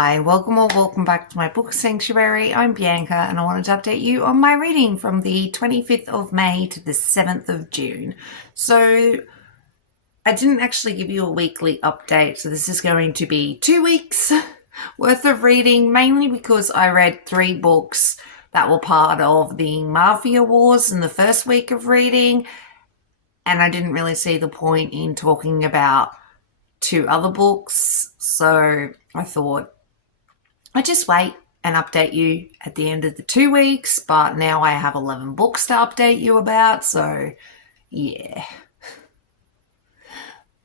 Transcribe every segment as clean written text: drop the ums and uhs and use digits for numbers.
Hi, welcome or welcome back to my book sanctuary. I'm Bianca and I wanted to update you on my reading from the 25th of May to the 7th of June. So I didn't actually give you a weekly update, so this is going to be 2 weeks worth of reading, mainly because I read 3 books that were part of the Mafia Wars in the first week of reading, and I didn't really see the point in talking about 2 other books, so I thought I just wait and update you at the end of the 2 weeks, but now I have 11 books to update you about, so yeah.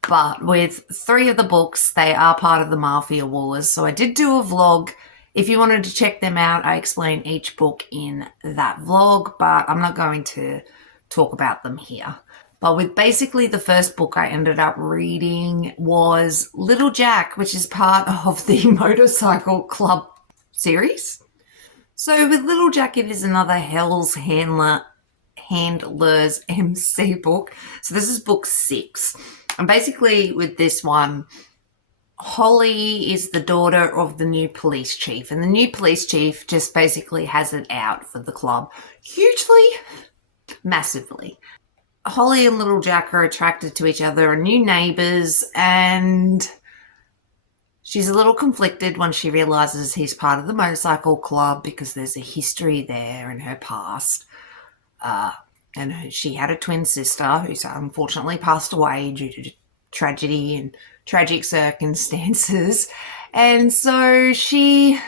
But with 3 of the books, they are part of the Mafia Wars, so I did do a vlog. If you wanted to check them out, I explain each book in that vlog, but I'm not going to talk about them here. But with basically the first book I ended up reading was Little Jack, which is part of the Motorcycle Club series. So with Little Jack, it is another Hell's Handlers MC book. So this is book 6. And basically with this one, Holly is the daughter of the new police chief. And the new police chief just basically has it out for the club. Hugely, massively. Holly and Little Jack are attracted to each other, are new neighbours, and she's a little conflicted when she realises he's part of the motorcycle club because there's a history there in her past. And she had a twin sister who's unfortunately passed away due to tragedy and tragic circumstances. And so she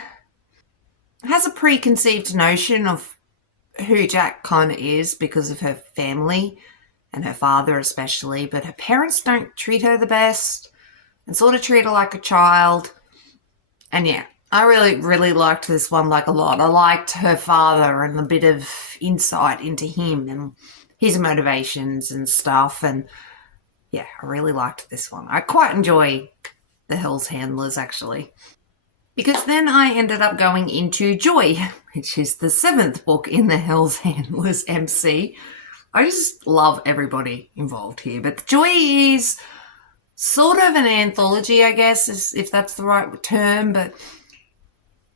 has a preconceived notion of who Jack kind of is because of her family and her father especially, but her parents don't treat her the best and sort of treat her like a child. And yeah, I really liked this one a lot. I liked her father and a bit of insight into him and his motivations and stuff. And yeah, I really liked this one. I quite enjoy the Hell's Handlers actually. Because then I ended up going into Joy, which is the 7th book in the Hell's Handlers MC. I just love everybody involved here. But Joy is sort of an anthology, I guess, if that's the right term. But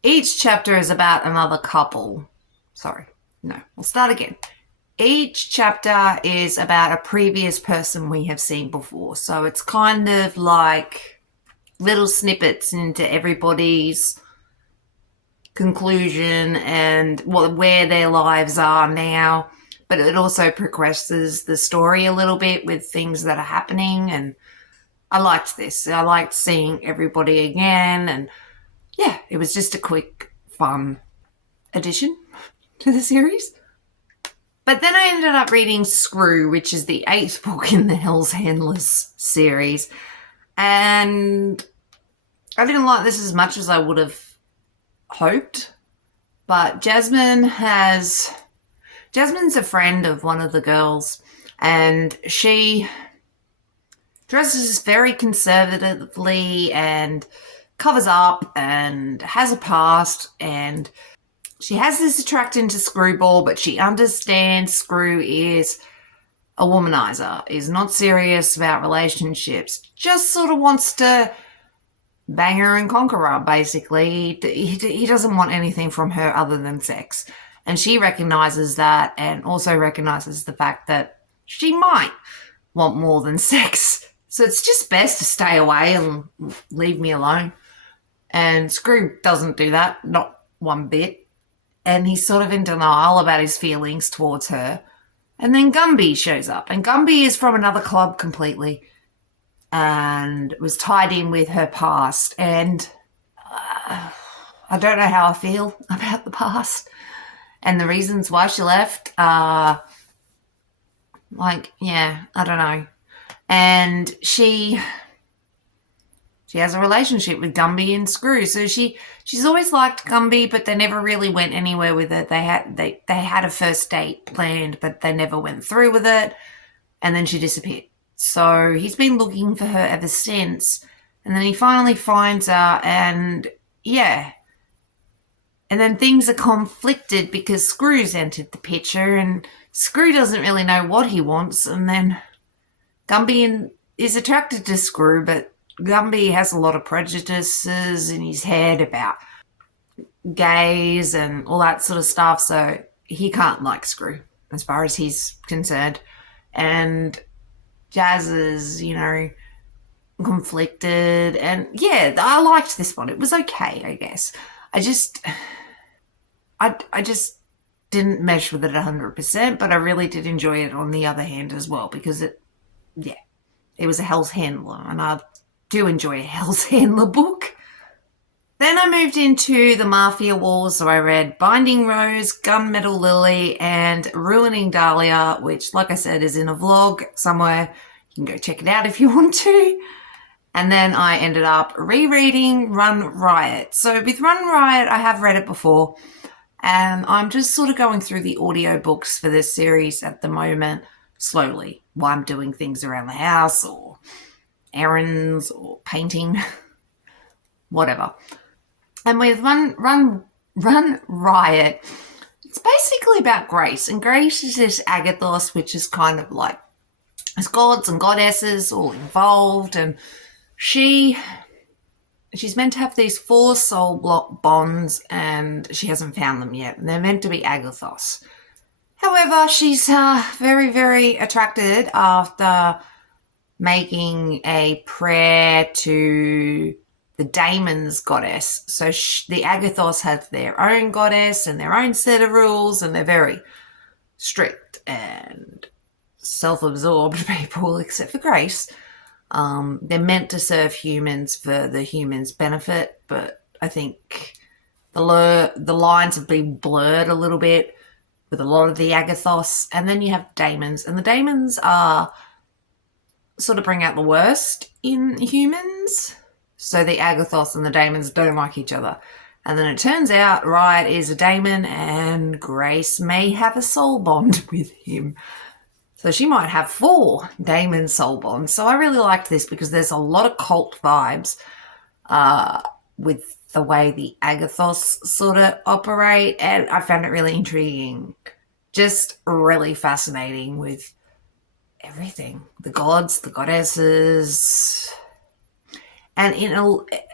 each chapter is about another couple. Sorry, no, we'll start again. Each chapter is about a previous person we have seen before. So it's kind of like little snippets into everybody's conclusion and where their lives are now. But it also progresses the story a little bit with things that are happening. And I liked this. I liked seeing everybody again. And yeah, it was just a quick, fun addition to the series. But then I ended up reading Screw, which is the 8th book in the Hell's Handlers series. And I didn't like this as much as I would have hoped. But Jasmine's a friend of one of the girls, and she dresses very conservatively and covers up and has a past, and she has this attraction to Screwball, but she understands Screw is a womanizer, is not serious about relationships, just sort of wants to bang her and conquer her, basically. He doesn't want anything from her other than sex. And she recognises that and also recognises the fact that she might want more than sex. So it's just best to stay away and leave me alone. And Screw doesn't do that, not one bit. And he's sort of in denial about his feelings towards her. And then Gumby shows up. And Gumby is from another club completely and was tied in with her past. And I don't know how I feel about the past. And the reasons why she left are I don't know. And she has a relationship with Gumby and Screw. So she's always liked Gumby, but they never really went anywhere with it. They had a first date planned, but they never went through with it. And then she disappeared. So he's been looking for her ever since. And then he finally finds her, and yeah. And then things are conflicted because Screw's entered the picture and Screw doesn't really know what he wants. And then Gumby is attracted to Screw, but Gumby has a lot of prejudices in his head about gays and all that sort of stuff, so he can't like Screw as far as he's concerned. And Jazz is, conflicted, and yeah, I liked this one. It was okay, I guess. I just didn't mesh with it 100%, but I really did enjoy it on the other hand as well, because it was a Hell's Handler, and I do enjoy a Hell's Handler book. Then I moved into the Mafia Wars, so I read Binding Rose, Gunmetal Lily, and Ruining Dahlia, which, like I said, is in a vlog somewhere. You can go check it out if you want to. And then I ended up rereading Run Riot. So with Run Riot, I have read it before, and I'm just sort of going through the audiobooks for this series at the moment slowly while I'm doing things around the house or errands or painting, whatever. And with Run Riot, it's basically about Grace. And Grace is this Agathos, which is kind of like there's gods and goddesses all involved, and she's meant to have these 4 soul block bonds, and she hasn't found them yet. And they're meant to be Agathos. However, she's very, very attracted after making a prayer to the Daemon's goddess. So the Agathos have their own goddess and their own set of rules, and they're very strict and self-absorbed people, except for Grace. They're meant to serve humans for the humans' benefit, but I think the lines have been blurred a little bit with a lot of the Agathos. And then you have Daemons, and the Daemons are sort of bring out the worst in humans. So the Agathos and the Daemons don't like each other. And then it turns out Riot is a Daemon, and Grace may have a soul bond with him. So she might have 4 Daemon soul bonds. So I really liked this because there's a lot of cult vibes with the way the Agathos sort of operate, and I found it really intriguing. Just really fascinating with everything. The gods, the goddesses. And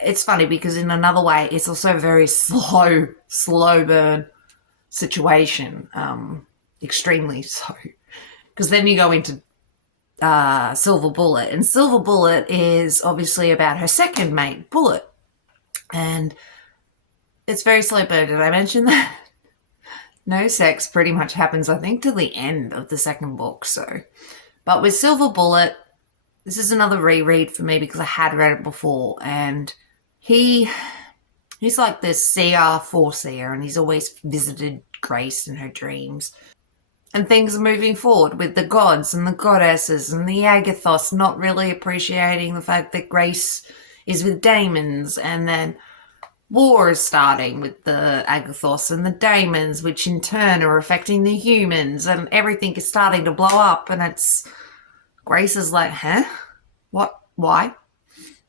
it's funny because in another way, it's also a very slow burn situation. Extremely so. Because then you go into Silver Bullet. And Silver Bullet is obviously about her second mate, Bullet. And it's very slow burn. Did I mention that? No sex pretty much happens, I think, till the end of the second book. But with Silver Bullet, this is another reread for me because I had read it before, and he's like this seer, foreseer, and he's always visited Grace in her dreams. And things are moving forward with the gods and the goddesses and the Agathos not really appreciating the fact that Grace is with Daemons, and then war is starting with the Agathos and the Daemons, which in turn are affecting the humans, and everything is starting to blow up, and Grace is like, huh? What? Why?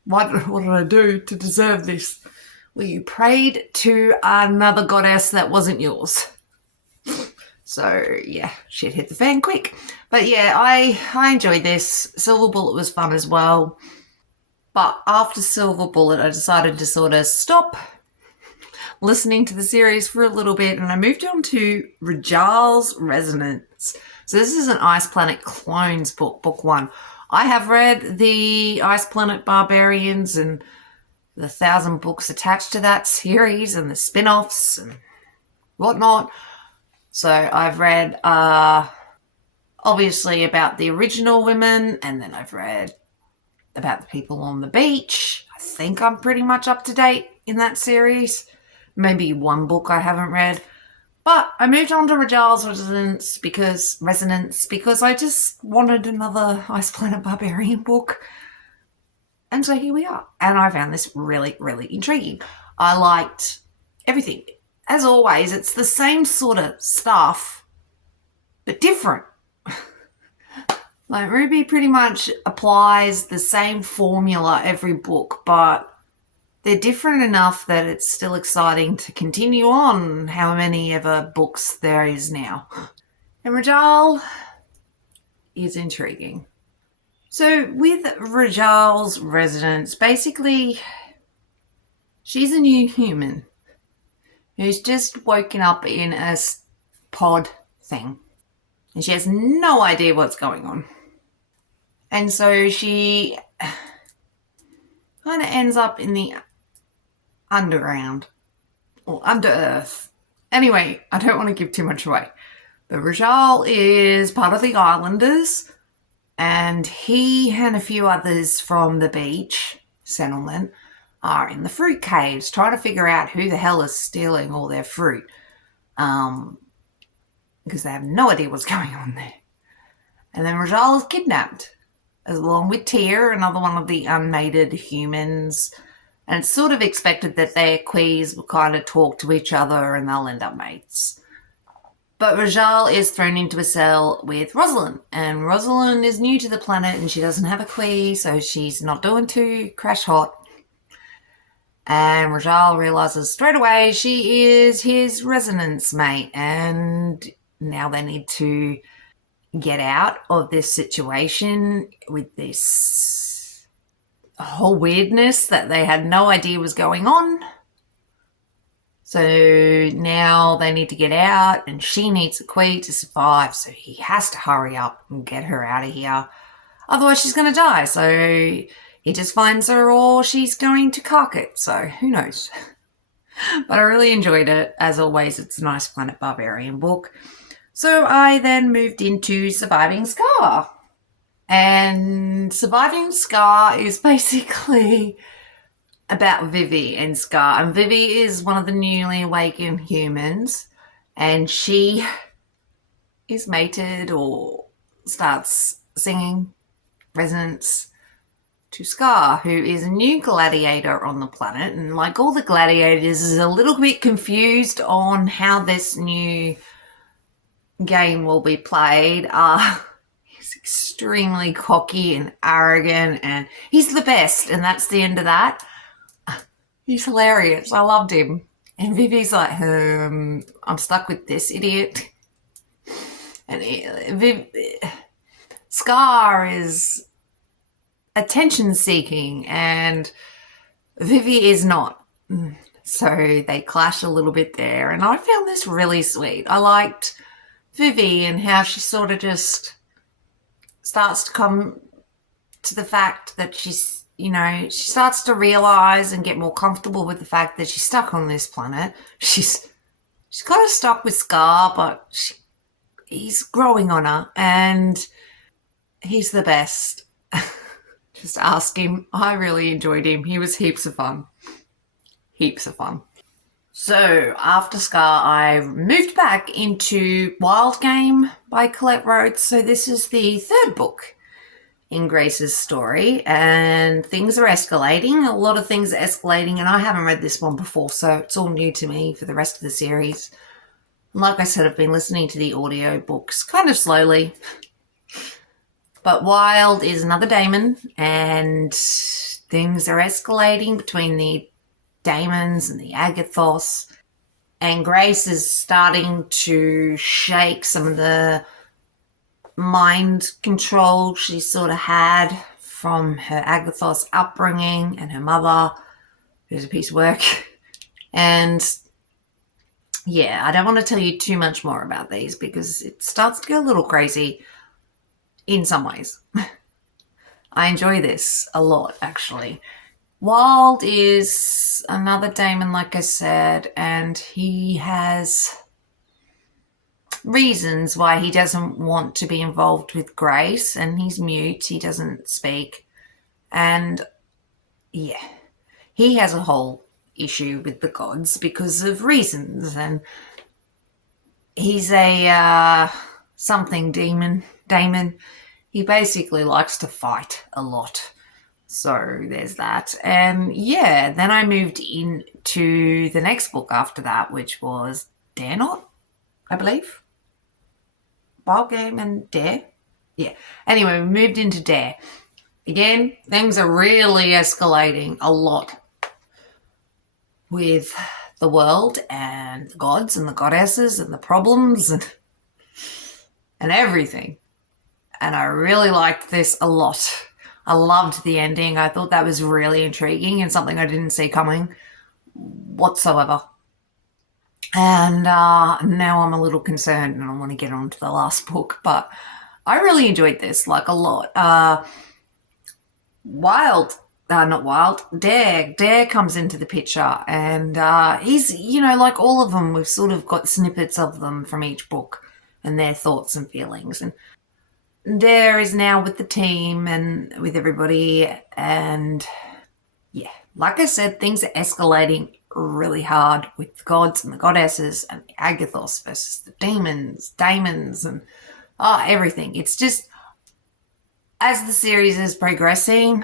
What did I do to deserve this? Well, you prayed to another goddess that wasn't yours. So, yeah, shit hit the fan quick. But, yeah, I enjoyed this. Silver Bullet was fun as well. But after Silver Bullet, I decided to sort of stop listening to the series for a little bit, and I moved on to Rajal's Resonance. So this is an Ice Planet Clones book, book 1. I have read the Ice Planet Barbarians and the 1,000 books attached to that series and the spin-offs and whatnot. So I've read, obviously, about the original women, and then I've read about the people on the beach. I think I'm pretty much up to date in that series. Maybe one book I haven't read. But I moved on to Rajal's Resonance because I just wanted another Ice Planet Barbarian book. And so here we are. And I found this really, really intriguing. I liked everything. As always, it's the same sort of stuff, but different. Like Ruby pretty much applies the same formula every book, but they're different enough that it's still exciting to continue on how many ever books there is now. And Rajal is intriguing. So with Rajal's residence, basically, she's a new human who's just woken up in a pod thing. And she has no idea what's going on. And so she kind of ends up in the underground or under earth. Anyway, I don't want to give too much away. But Rajal is part of the Islanders, and he and a few others from the beach settlement are in the fruit caves trying to figure out who the hell is stealing all their fruit. Because they have no idea what's going on there. And then Rajal is kidnapped, along with Tia, another one of the unmated humans. And it's sort of expected that their quees will kind of talk to each other and they'll end up mates. But Rajal is thrown into a cell with Rosalind, and Rosalind is new to the planet and she doesn't have a quee, so she's not doing too crash hot. And Rajal realizes straight away she is his resonance mate, and now they need to get out of this situation with this whole weirdness that they had no idea was going on. So now they need to get out, and she needs a queen to survive, so he has to hurry up and get her out of here. Otherwise she's going to die, so he just finds her or she's going to cock it, so who knows. But I really enjoyed it. As always, it's a nice Planet Barbarian book. So I then moved into Surviving Scar. And Surviving Scar is basically about Vivi and Scar. And Vivi is one of the newly awakened humans, and she is mated or starts singing resonance to Scar, who is a new gladiator on the planet. And like all the gladiators, is a little bit confused on how this new game will be played. He's extremely cocky and arrogant, and he's the best, and that's the end of that. He's hilarious. I loved him. And Vivi's like, I'm stuck with this idiot. And Scar is attention-seeking, and Vivi is not. So they clash a little bit there, and I found this really sweet. I liked Vivi and how she sort of just starts to come to the fact that she's, she starts to realize and get more comfortable with the fact that she's stuck on this planet. She's kind of stuck with Scar, but he's growing on her, and he's the best. Just ask him. I really enjoyed him. He was heaps of fun. Heaps of fun. So after Scar, I moved back into Wild Game by Colette Rhodes. So this is the third book in Grace's story, and things are escalating. A lot of things are escalating, and I haven't read this one before, so it's all new to me for the rest of the series. Like I said, I've been listening to the audio books kind of slowly. But Wild is another Daemon, and things are escalating between the Daemons and the Agathos, and Grace is starting to shake some of the mind control she sort of had from her Agathos upbringing and her mother, who's a piece of work. And yeah, I don't want to tell you too much more about these because it starts to get a little crazy in some ways. I enjoy this a lot, actually. Wild is another Daemon, like I said, and he has reasons why he doesn't want to be involved with Grace, and he's mute, he doesn't speak, and yeah, he has a whole issue with the gods because of reasons, and he's a something Daemon. He basically likes to fight a lot. So there's that. And yeah, then I moved into the next book after that, which was Dare Not, I believe. Wild Game and Dare. Yeah. Anyway, we moved into Dare. Again, things are really escalating a lot with the world and the gods and the goddesses and the problems and everything. and I really liked this a lot. I loved the ending. I thought that was really intriguing and something I didn't see coming whatsoever. And now I'm a little concerned and I want to get on to the last book, but I really enjoyed this, like, a lot. Not Wild, Dare comes into the picture, and he's, like all of them, we've sort of got snippets of them from each book and their thoughts and feelings. And Dare is now with the team and with everybody, and yeah, like I said, things are escalating really hard with the gods and the goddesses and the Agathos versus the daemons, and everything. It's just, as the series is progressing,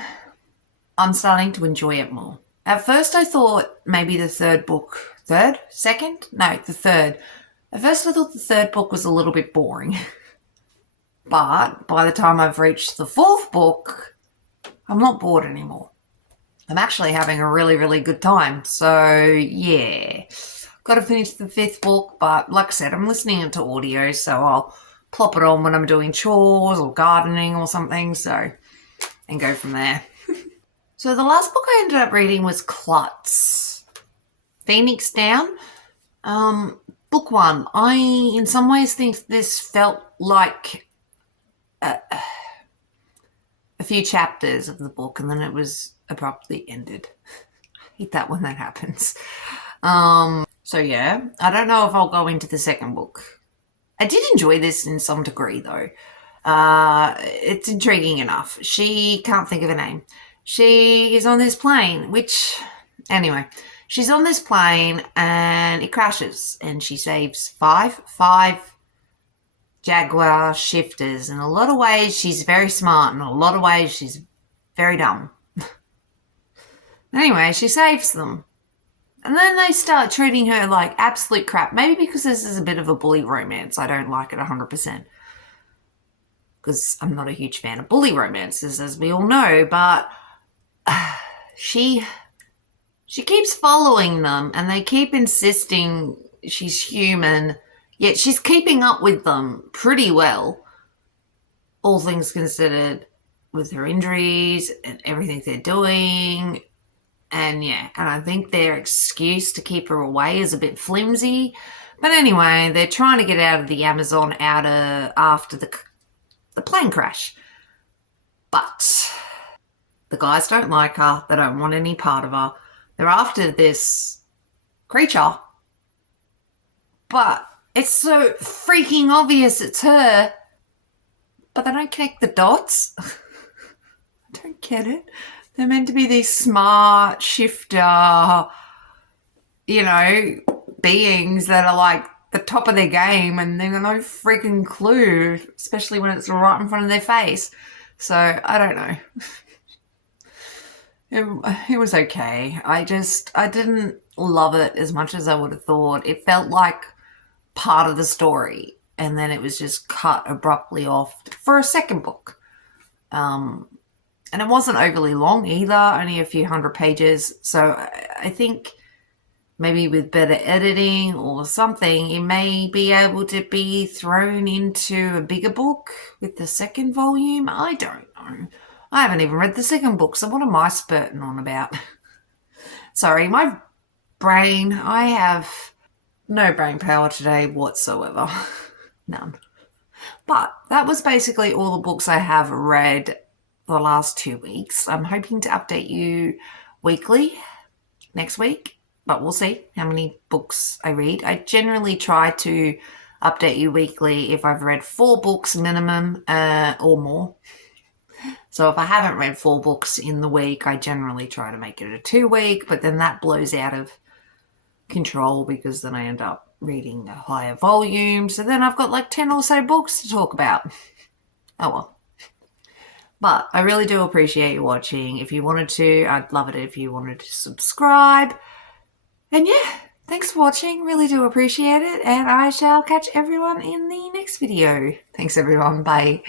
I'm starting to enjoy it more. At first I thought maybe the third. At first I thought the third book was a little bit boring. But by the time I've reached the fourth book, I'm not bored anymore. I'm actually having a really, really good time. So, yeah. Got to finish the fifth book, but like I said, I'm listening to audio, so I'll plop it on when I'm doing chores or gardening or something, and go from there. So the last book I ended up reading was Klutz, Phoenix Down. Book one. I, in some ways, think this felt like a few chapters of the book, and then it was abruptly ended. I hate that when that happens. So yeah, I don't know if I'll go into the second book. I did enjoy this in some degree, though. It's intriguing enough. She can't think of a name. She is on this plane, anyway, she's on this plane and it crashes, and she saves five Jaguar shifters. In a lot of ways, she's very smart. In a lot of ways, she's very dumb. Anyway, she saves them. And then they start treating her like absolute crap. Maybe because this is a bit of a bully romance. I don't like it 100%. Because I'm not a huge fan of bully romances, as we all know. But she keeps following them, and they keep insisting she's human, yet she's keeping up with them pretty well, all things considered, with her injuries and everything they're doing. And yeah, and I think their excuse to keep her away is a bit flimsy. But anyway, they're trying to get out of the Amazon after the plane crash. But the guys don't like her. They don't want any part of her. They're after this creature. But it's so freaking obvious it's her. But they don't connect the dots. I don't get it. They're meant to be these smart, shifter, beings that are like the top of their game, and they've got no freaking clue, especially when it's right in front of their face. So, I don't know. It was okay. I didn't love it as much as I would have thought. It felt like part of the story, and then it was just cut abruptly off for a second book. And it wasn't overly long either, only a few hundred pages. So I think maybe with better editing or something, it may be able to be thrown into a bigger book with the second volume. I don't know. I haven't even read the second book, so what am I spurting on about? Sorry, my brain, I have no brain power today whatsoever. None. But that was basically all the books I have read the last 2 weeks. I'm hoping to update you weekly next week, but we'll see how many books I read. I generally try to update you weekly if I've read 4 books minimum or more. So if I haven't read 4 books in the week, I generally try to make it a 2-week, but then that blows out of control because then I end up reading a higher volume. So then I've got like 10 or so books to talk about. Oh well. But I really do appreciate you watching. If you wanted to, I'd love it if you wanted to subscribe. And yeah, thanks for watching. Really do appreciate it. And I shall catch everyone in the next video. Thanks everyone. Bye.